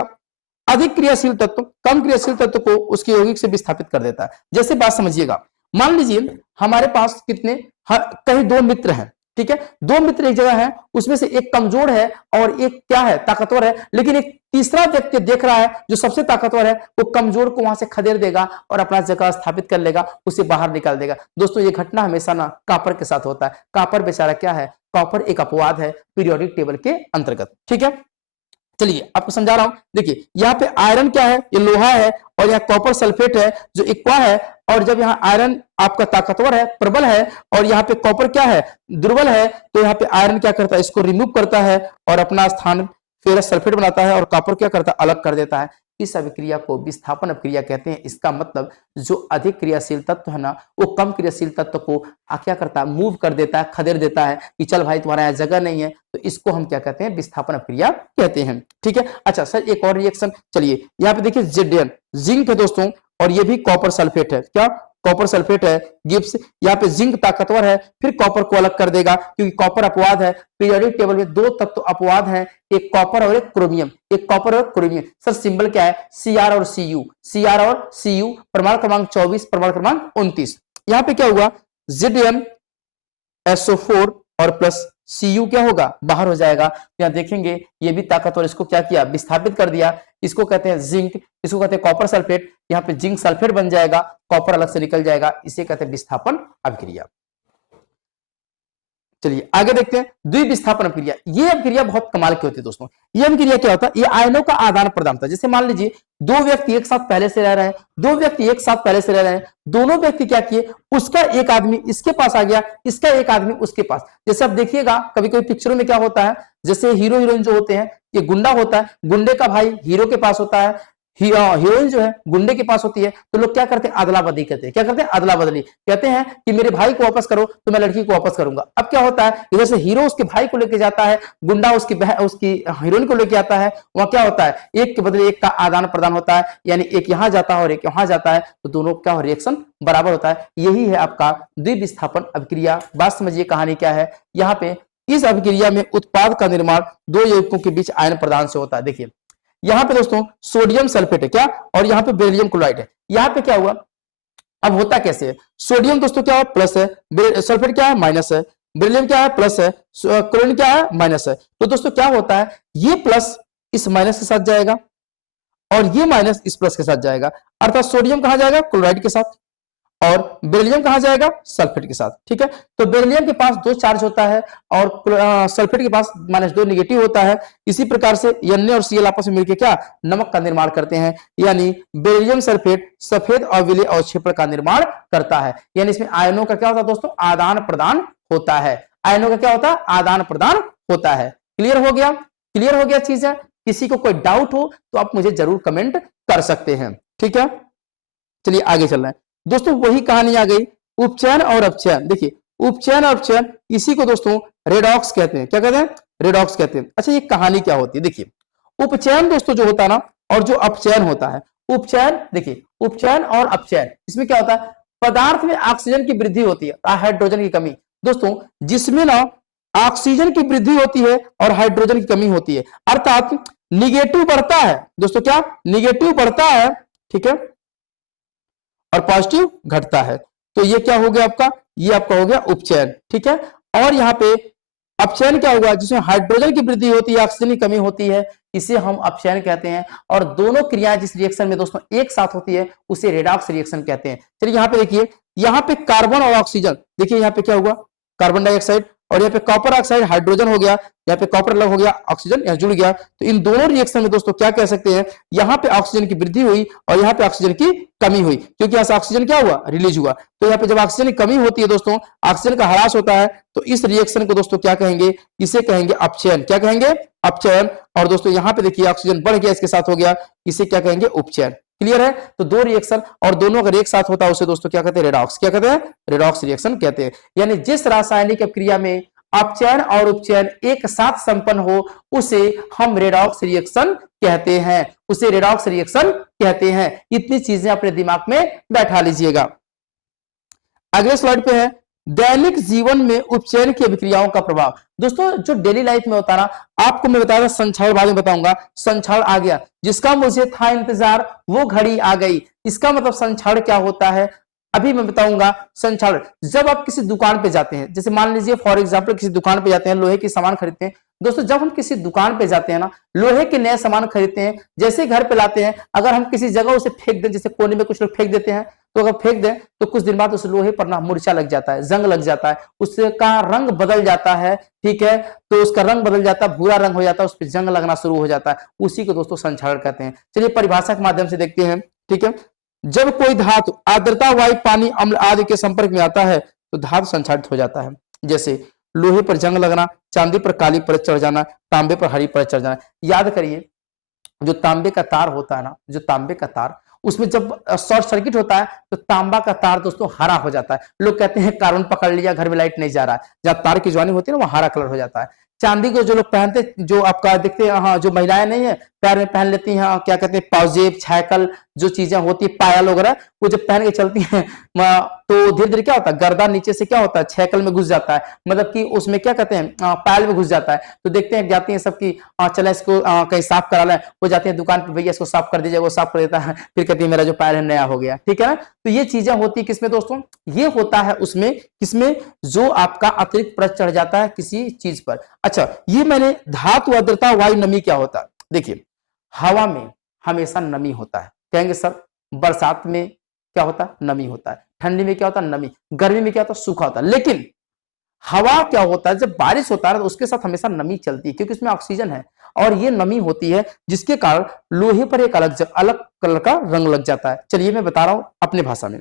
अधिक क्रियाशील तत्व कम क्रियाशील तत्व को उसके यौगिक से विस्थापित कर देता है। जैसे बात समझिएगा, मान लीजिए हमारे पास कितने कहीं दो मित्र हैं, ठीक है, दो मित्र एक जगह है, उसमें से एक कमजोर है और एक क्या है, ताकतवर है, लेकिन एक तीसरा व्यक्ति देख रहा है जो सबसे ताकतवर है, वो कमजोर को वहां से खदेड़ देगा और अपना जगह स्थापित कर लेगा, उसे बाहर निकाल देगा। दोस्तों ये घटना हमेशा ना कॉपर के साथ होता है। कॉपर बेचारा क्या है, कॉपर एक अपवाद है पीरियोडिक टेबल के अंतर्गत। ठीक है, चलिए आपको समझा रहा हूं। देखिए यहाँ पे आयरन क्या है, ये लोहा है, और यहाँ कॉपर सल्फेट है जो एक्वा है, और जब यहाँ आयरन आपका ताकतवर है, प्रबल है, और यहाँ पे कॉपर क्या है, दुर्बल है, तो यहाँ पे आयरन क्या करता है, इसको रिमूव करता है और अपना स्थान फेरस सल्फेट बनाता है, और कॉपर क्या करता है, अलग कर देता है। इस अभिक्रिया को विस्थापन अभिक्रिया कहते हैं। इसका मतलब जो अधिक क्रियाशील तत्व है ना, वो कम क्रियाशील तत्व को क्या करता है, मूव कर देता है, खदेड़ देता है कि चल भाई तुम्हारा यहाँ जगह नहीं है, तो इसको हम क्या कहते हैं, विस्थापन अभिक्रिया कहते हैं। ठीक है, अच्छा सर एक और रिएक्शन, चलिए यहाँ पे देखिए Zn जिंक है दोस्तों, और ये भी कॉपर सल्फेट है, क्या कॉपर सल्फेट है, गिब्स, यहाँ पे जिंक ताकतवर है, फिर कॉपर को अलग कर देगा क्योंकि कॉपर अपवाद है। पीरियोडिक टेबल में दो तत्व अपवाद हैं, एक कॉपर और एक क्रोमियम, एक कॉपर और क्रोमियम। सर सिंबल क्या है, Cr और Cu, Cr और Cu, परमाणु क्रमांक 24, परमाणु क्रमांक 29। यहाँ पे क्या हुआ, ZnSO4 और प्लस Cu क्या होगा, बाहर हो जाएगा। यहाँ देखेंगे ये भी ताकतवर, इसको क्या किया, विस्थापित कर दिया। इसको कहते हैं जिंक, इसको कहते हैं कॉपर सल्फेट, यहाँ पे जिंक सल्फेट बन जाएगा, कॉपर अलग से निकल जाएगा, इसे कहते हैं विस्थापन अभिक्रिया। चलिए आगे देखते हैं द्विविस्थापन अभिक्रिया। ये अभिक्रिया बहुत कमाल की होती है दोस्तों। ये अभिक्रिया क्या होता है, ये आयनों का आदान प्रदान होता है। जैसे मान लीजिए दो व्यक्ति एक साथ पहले से रह रहे हैं, दो व्यक्ति एक साथ पहले से रह रहे हैं, दोनों व्यक्ति क्या किए, उसका एक आदमी इसके पास आ गया, इसका एक आदमी उसके पास। जैसे आप देखिएगा कभी कभी पिक्चरों में क्या होता है, जैसे हीरो हीरोइन जो होते हैं, ये गुंडा होता है, गुंडे का भाई हीरो के पास होता है, हीरोइन जो है गुंडे के पास होती है, तो लोग क्या करते हैं, अदला बदली करते हैं। क्या करते हैं, अदला बदली कहते हैं कि मेरे भाई को वापस करो तो मैं लड़की को वापस करूंगा। अब क्या होता है, इधर से हीरो उसके भाई को लेके जाता है, गुंडा उसकी हीरोइन को लेके आता है, वहां क्या होता है, एक के बदले एक का आदान प्रदान होता है, यानी एक यहां जाता है और एक वहां जाता है, तो दोनों क्या रिएक्शन बराबर होता है। यही है आपका द्विविस्थापन अभिक्रिया। बात समझिए कहानी क्या है। यहाँ पे इस अभिक्रिया में उत्पाद का निर्माण दो यौगिकों के बीच आयन प्रदान से होता है। देखिए यहाँ पे दोस्तों सोडियम सल्फेट है क्या, और यहाँ पे बेरिलियम क्लोराइड है। यहाँ पे क्या हुआ, अब होता कैसे है, सोडियम दोस्तों क्या है, प्लस है, सल्फेट क्या है, माइनस है, बेरिलियम क्या है, प्लस है, क्लोरीन क्या है, माइनस है। तो दोस्तों क्या होता है, ये प्लस इस माइनस के साथ जाएगा और ये माइनस इस प्लस के साथ जाएगा, अर्थात सोडियम कहां जाएगा, क्लोराइड के साथ, और बेरिलियम कहां जाएगा, सल्फेट के साथ। ठीक है, तो बेरिलियम के पास 2 चार्ज होता है और सल्फेट के पास -2 नेगेटिव होता है। इसी प्रकार से Na और Cl आपस में मिलकर क्या, नमक का निर्माण करते हैं, यानी बेरिलियम सल्फेट सफेद और विलेय अवक्षेपण का निर्माण करता है। यानी इसमें आयनों का क्या होता है दोस्तों, आदान प्रदान होता है। आयनों का क्या होता है, आदान प्रदान होता है। क्लियर हो गया, क्लियर हो गया चीज है। किसी को कोई डाउट हो तो आप मुझे जरूर कमेंट कर सकते हैं। ठीक है, चलिए आगे चल रहे हैं दोस्तों। वही कहानी आ गई, उपचयन और अपचयन। देखिए उपचयन और अपचयन, इसी को दोस्तों रेडॉक्स कहते हैं। क्या कहते हैं, रेडॉक्स कहते हैं। अच्छा ये कहानी क्या होती है, देखिए उपचयन दोस्तों जो होता है ना, और जो अपचयन होता है, उपचयन देखिए, उपचयन और अपचयन, इसमें क्या होता है, पदार्थ में ऑक्सीजन की वृद्धि होती है, हाइड्रोजन की कमी। दोस्तों जिसमें ना ऑक्सीजन की वृद्धि होती है और हाइड्रोजन की कमी होती है, अर्थात निगेटिव बढ़ता है दोस्तों, क्या निगेटिव बढ़ता है, ठीक है, और पॉजिटिव घटता है। तो ये क्या हो गया आपका, ये आपका हो गया उपचयन। ठीक है, और यहाँ पे अपचयन क्या होगा, जिसमें हाइड्रोजन की वृद्धि होती है, ऑक्सीजन की कमी होती है, इसे हम अपचयन कहते हैं। और दोनों क्रियाएं जिस रिएक्शन में दोस्तों एक साथ होती है उसे रेडॉक्स रिएक्शन कहते हैं। चलिए यहाँ पे देखिए, यहाँ पे कार्बन और ऑक्सीजन, देखिए यहाँ पे क्या हुआ, कार्बन डाइऑक्साइड और यहाँ पे कॉपर ऑक्साइड हाइड्रोजन हो गया, यहाँ पे कॉपर अलग हो गया, ऑक्सीजन यहाँ जुड़ गया। तो इन दोनों रिएक्शन में दोस्तों क्या कह सकते हैं, यहाँ पे ऑक्सीजन की वृद्धि हुई और यहाँ पे ऑक्सीजन की कमी हुई, क्योंकि यहाँ से ऑक्सीजन क्या हुआ, रिलीज हुआ। तो यहाँ पे जब ऑक्सीजन की कमी होती है दोस्तों, ऑक्सीजन का ह्रास होता है, तो इस रिएक्शन को दोस्तों क्या कहेंगे, इसे कहेंगे अपचयन। क्या कहेंगे, अपचयन। और दोस्तों यहाँ पे देखिए ऑक्सीजन बढ़ गया, इसके साथ हो गया, इसे क्या कहेंगे, उपचयन। क्लियर है। तो दो रिएक्शन और दोनों अगर एक साथ होता है उसे दोस्तों क्या कहते हैं, रेडॉक्स। क्या कहते हैं, रेडॉक्स रिएक्शन कहते हैं। यानी जिस रासायनिक क्रिया में अपचयन और उपचयन एक साथ संपन्न हो उसे हम रेडॉक्स रिएक्शन कहते हैं, उसे रेडॉक्स रिएक्शन कहते हैं। इतनी चीजें अपने दिमाग में बैठा लीजिएगा। अगले स्लाइड पे है दैनिक जीवन में उपचयन की अभिक्रियाओं का प्रभाव। दोस्तों जो डेली लाइफ में होता है ना, आपको मैं बताया संक्षारण बाद में बताऊंगा, संक्षारण आ गया, जिसका मुझे था इंतजार वो घड़ी आ गई। इसका मतलब संक्षारण क्या होता है अभी मैं बताऊंगा। संक्षारण, जब आप किसी दुकान पे जाते हैं, जैसे मान लीजिए फॉर एग्जांपल किसी दुकान पे जाते हैं, लोहे की सामान खरीदते हैं। दोस्तों जब हम किसी दुकान पे जाते हैं ना, लोहे के नए सामान खरीदते हैं, जैसे घर पे लाते हैं, अगर हम किसी जगह उसे फेंक दें, जैसे कोने में कुछ लोग फेंक देते हैं, तो अगर फेंक दें तो कुछ दिन बाद उस लोहे पर ना मुरझा लग जाता है, जंग लग जाता है, उसका रंग बदल जाता है। ठीक है, तो उसका रंग बदल जाता है, भूरा रंग हो जाता है, उस पर जंग लगना शुरू हो जाता है। उसी को दोस्तों संक्षारण कहते हैं। चलिए परिभाषा के माध्यम से देखते हैं। ठीक है, जब कोई धातु आर्द्रता वायु पानी अम्ल आदि के संपर्क में आता है तो धातु संक्षारित हो जाता है। जैसे लोहे पर जंग लगना, चांदी पर काली परत चढ़ जाना, तांबे पर हरी परत चढ़ जाना। याद करिए जो तांबे का तार होता है ना, जो तांबे का तार, उसमें जब शॉर्ट सर्किट होता है तो तांबा का तार दोस्तों हरा हो जाता है। लोग कहते हैं कार्बन पकड़ लिया, घर में लाइट नहीं जा रहा है। जब तार की ज्वाइनिंग होती है ना, वो हरा कलर हो जाता है। चांदी को जो लोग पहनते, जो आपका देखते हैं, हाँ, जो महिलाएं नहीं है पैर में पहन लेती हैं, क्या कहते हैं, पाजेब, छायकल, जो चीजें होती है, पायल वगैरह, वो जब पहन के चलती हैं तो धीरे धीरे क्या होता है, गर्दन नीचे से क्या होता है, छायकल में घुस जाता है, मतलब कि उसमें क्या कहते हैं, पायल में घुस जाता है। तो देखते हैं, जाती हैं सबकी, चले इसको कहीं साफ करा लें, वो जाती है दुकान पे, भैया इसको साफ कर दीजिए, वो साफ कर देता है, फिर कहती है मेरा जो पायल है नया हो गया। ठीक है ना। तो ये चीजें होती है किसमें दोस्तों, ये होता है उसमें, किसमें, जो आपका अतिरिक्त परत चढ़ जाता है किसी चीज पर। अच्छा, ये मैंने धातु आर्द्रता वायु नमी क्या होता है। देखिए हवा में हमेशा नमी होता है, कहेंगे सर बरसात में क्या होता है, नमी होता है, ठंडी में क्या होता है, नमी, गर्मी में क्या होता है, सूखा होता है। लेकिन हवा क्या होता है, जब बारिश होता है तो उसके साथ हमेशा नमी चलती है, क्योंकि उसमें ऑक्सीजन है और ये नमी होती है, जिसके कारण लोहे पर एक अलग कलर का रंग लग जाता है। चलिए मैं बता रहा हूं अपने भाषा में।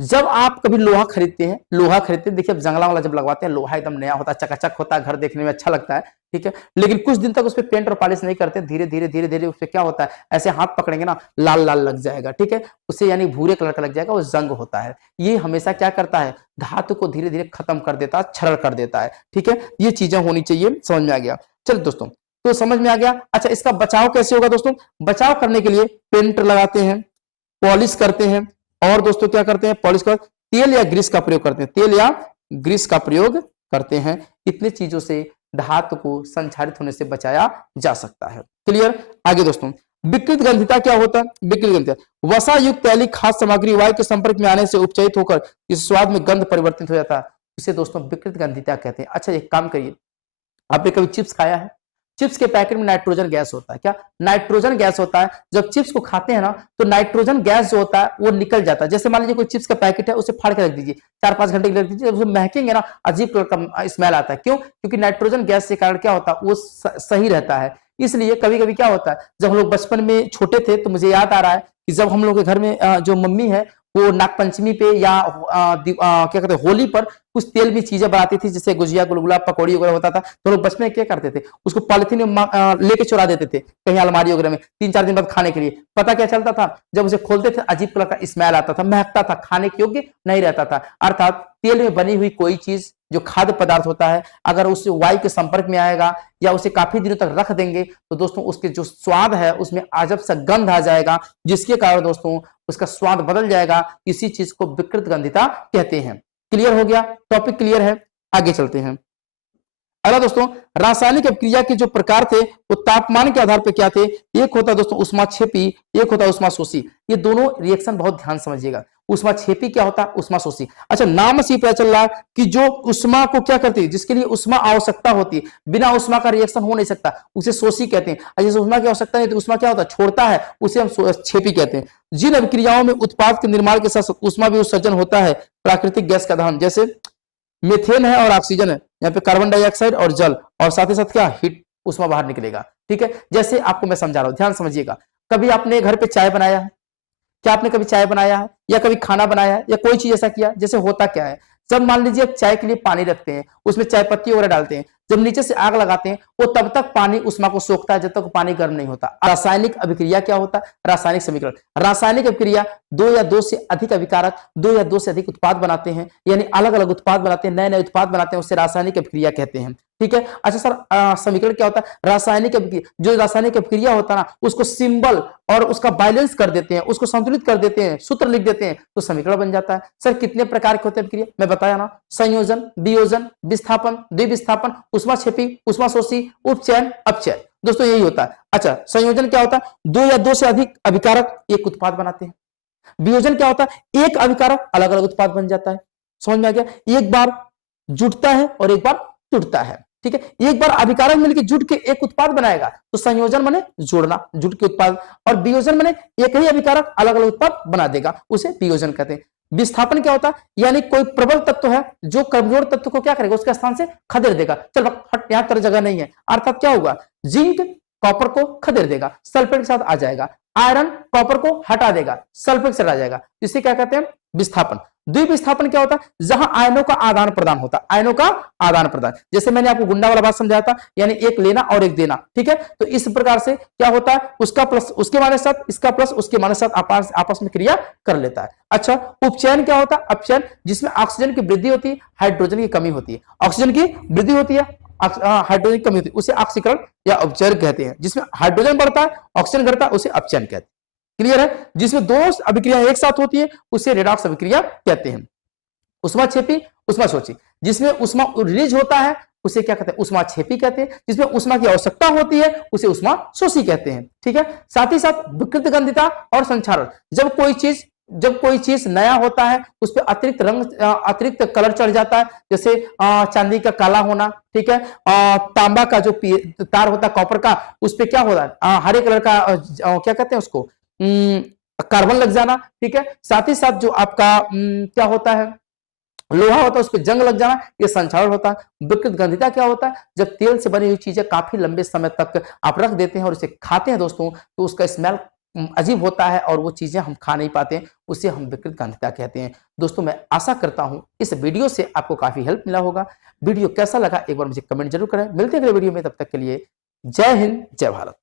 जब आप कभी लोहा खरीदते हैं, देखिए जंगला वाला जब लगवाते हैं, लोहा एकदम नया होता है, चकाचक होता है, घर देखने में अच्छा लगता है। ठीक है, लेकिन कुछ दिन तक उस पर पेंट और पॉलिश नहीं करते, धीरे धीरे उस पर क्या होता है, ऐसे हाथ पकड़ेंगे ना, लाल लाल लग जाएगा। ठीक है, उससे यानी भूरे कलर का लग जाएगा, वो जंग होता है। ये हमेशा क्या करता है, धातु को धीरे धीरे खत्म कर देता है, छरड़ कर देता है। ठीक है, ये चीजें होनी चाहिए, समझ में आ गया। चलो दोस्तों, तो समझ में आ गया। अच्छा, इसका बचाव कैसे होगा दोस्तों, बचाव करने के लिए पेंट लगाते हैं, पॉलिश करते हैं, और दोस्तों क्या करते हैं, पॉलिश कर, तेल या ग्रीस का प्रयोग करते हैं, तेल या ग्रीस का प्रयोग करते हैं। इतने चीजों से धातु को संक्षारित होने से बचाया जा सकता है। क्लियर। आगे दोस्तों, विकृत गंधिता क्या होता है, विकृत गंधिता वसा युक्त तैलीय खाद्य सामग्री वायु के संपर्क में आने से उपचयित होकर इस स्वाद में गंध परिवर्तित हो जाता है, इसे दोस्तों विकृत गंधिता कहते हैं। अच्छा, एक काम करिए, आपने कभी चिप्स खाया है, चिप्स के पैकेट में नाइट्रोजन गैस होता है, क्या नाइट्रोजन गैस होता है। जब चिप्स को खाते हैं ना, तो नाइट्रोजन गैस जो होता है वो निकल जाता है। जैसे मान लीजिए कोई चिप्स का पैकेट है, उसे फाड़ के रख दीजिए, 4-5 घंटे के लिए रख दीजिए, जब उसे महकेंगे ना, अजीब कलर का स्मेल आता है। क्यों, क्योंकि नाइट्रोजन गैस के कारण क्या होता है, वो सही रहता है। इसलिए कभी कभी क्या होता है, जब हम लोग बचपन में छोटे थे, तो मुझे याद आ रहा है कि जब हम लोग के घर में जो मम्मी है वो नागपंचमी पे या क्या कहते हैं, होली पर कुछ तेल भी चीजें बनाती थी, जैसे गुजिया, गुलगुला, पकौड़ी वगैरह होता था, तो लोग बचपन में क्या करते थे, उसको पॉलिथीन में लेके चुरा देते थे कहीं अलमारी वगैरह में, 3-4 दिन बाद खाने के लिए। पता क्या चलता था, जब उसे खोलते थे अजीब कलर का स्मेल आता था, महकता था, खाने के योग्य नहीं रहता था। अर्थात तेल में बनी हुई कोई चीज, जो खाद्य पदार्थ होता है, अगर उस वायु के संपर्क में आएगा या उसे काफी दिनों तक रख देंगे, तो दोस्तों उसके जो स्वाद है उसमें अजब सा गंध आ जाएगा, जिसके कारण दोस्तों उसका स्वाद बदल जाएगा। इसी चीज को विकृत गंधिता कहते हैं। क्लियर हो गया, टॉपिक क्लियर है। आगे चलते हैं। अगला दोस्तों, रासायनिक अभिक्रिया के जो प्रकार थे वो तापमान के आधार पर क्या थे। एक होता है दोस्तों उष्माक्षेपी, एक होता है उष्माशोषी। ये दोनों रिएक्शन बहुत ध्यान समझिएगा। उष्माक्षेपी क्या होता है, उष्माशोषी। अच्छा, नाम से ही पता चल रहा है कि जो उष्मा को क्या करती है, जिसके लिए उष्मा आवश्यकता होती है, बिना उष्मा का रिएक्शन हो नहीं सकता, उसे शोषी कहते हैं। अच्छा, उष्मा की आवश्यकता है तो उष्मा क्या होता है, छोड़ता है, उसे हम क्षेपी कहते हैं। जिन अभिक्रियाओं में उत्पाद के निर्माण के साथ उष्मा भी उत्सर्जन होता है, प्राकृतिक गैस का दहन, जैसे मीथेन है और ऑक्सीजन है, यहाँ पे कार्बन डाइऑक्साइड और जल, और साथ ही साथ क्या, हीट, उसमें बाहर निकलेगा। ठीक है, जैसे आपको मैं समझा रहा हूं, ध्यान समझिएगा। कभी आपने घर पे चाय बनाया है, क्या आपने कभी चाय बनाया है या कभी खाना बनाया है या कोई चीज ऐसा किया? जैसे होता क्या है, जब मान लीजिए आप चाय के लिए पानी रखते हैं, उसमें चाय पत्ती वगैरह डालते हैं, जब नीचे से आग लगाते हैं वो तब तक पानी उष्मा को सोखता है जब तक पानी गर्म नहीं होता। रासायनिक अभिक्रिया क्या होता है? रासायनिक समीकरण। रासायनिक अभिक्रिया दो या दो से अधिक अभिकारक दो या दो से अधिक उत्पाद बनाते हैं, यानी अलग अलग उत्पाद बनाते हैं, नए नए उत्पाद बनाते हैं, उससे रासायनिक अभिक्रिया कहते हैं। ठीक है, अच्छा सर समीकरण क्या होता है? रासायनिक अभिक्रिया, जो रासायनिक अभिक्रिया होता है ना, उसको सिंबल और उसका बैलेंस कर देते हैं, उसको संतुलित कर देते हैं, सूत्र लिख देते हैं, तो समीकरण बन जाता है। सर कितने प्रकार के होते हैं अभिक्रिया? मैं बताया ना, संयोजन, वियोजन, विस्थापन, द्विविस्थापन, उष्माक्षेपी, उष्माशोषी, उपचयन, अपचयन। दोस्तों यही होता है। अच्छा, संयोजन क्या होता है? दो या दो से अधिक अभिकारक एक उत्पाद बनाते हैं। वियोजन क्या होता है? एक अभिकारक अलग अलग उत्पाद बन जाता है। समझ में आ गया? एक बार जुटता है और एक बार टूटता है। ठीक है, एक बार अभिकारक मिलकर जुट के एक उत्पाद बनाएगा तो संयोजन माने जोड़ना, जुट के उत्पाद, और वियोजन माने एक ही अभिकारक अलग अलग उत्पाद बना देगा, उसे वियोजन कहते हैं। विस्थापन क्या होता है? यानी कोई प्रबल तत्व है जो कमजोर तत्व को क्या करेगा? उसके स्थान से खदेड़ देगा। चल हट, यहां तर जगह नहीं है, अर्थात क्या होगा? जिंक कॉपर को खदेड़ देगा, सल्फेट के साथ आ जाएगा। आयरन कॉपर को हटा देगा, सल्फेट से आ जाएगा, इसे क्या कहते हैं? विस्थापन। द्विविस्थापन क्या होता है? जहां आयनों का आदान प्रदान होता है, आयनों का आदान प्रदान, जैसे मैंने आपको गुंडा वाला बात समझाया था, यानी एक लेना और एक देना। ठीक है, तो इस प्रकार से क्या होता है? उसका प्लस उसके मान के साथ, इसका प्लस उसके मान के साथ आपस में क्रिया कर लेता है। अच्छा, उपचयन क्या होता है? अपचयन, जिसमें ऑक्सीजन की वृद्धि होती है, हाइड्रोजन की कमी होती है। ऑक्सीजन की वृद्धि होती है, हाइड्रोजन की कमी होती है, उसे ऑक्सीकरण या अपचयन कहते हैं। जिसमें हाइड्रोजन बढ़ता है, ऑक्सीजन घटता है, उसे अपचयन कहते हैं। क्लियर है? जिसमें दो अभिक्रिया एक साथ होती है उसे रेडॉक्स अभिक्रिया कहते हैं। उष्माक्षेपी, उष्माशोषी, जिसमें उष्मा रिलीज होता है उसे क्या कहते हैं? उष्माक्षेपी कहते हैं। जिसमें उष्मा की आवश्यकता होती है उसे उष्माशोषी कहते हैं। ठीक है, साथ ही साथ विकृत गंधिता और संक्षारण, जब कोई चीज नया होता है उस पर अतिरिक्त रंग, अतिरिक्त कलर चढ़ जाता है, जैसे चांदी का काला होना। ठीक है, तांबा का जो तार होता है कॉपर का, उस पर क्या होता है? हरे कलर का क्या कहते हैं उसको? कार्बन लग जाना। ठीक है, साथ ही साथ जो आपका क्या होता है? लोहा होता है, उस पर जंग लग जाना, ये संक्षारण होता है। विकृत गंधिता क्या होता है? जब तेल से बनी हुई चीजें काफी लंबे समय तक आप रख देते हैं और इसे खाते हैं दोस्तों, तो उसका स्मेल अजीब होता है और वो चीजें हम खा नहीं पाते हैं, उसे हम विकृत गंधिता कहते हैं। दोस्तों मैं आशा करता हूं इस वीडियो से आपको काफी हेल्प मिला होगा। वीडियो कैसा लगा एक बार मुझे कमेंट जरूर करें। मिलते हैं अगले वीडियो में, तब तक के लिए जय हिंद, जय भारत।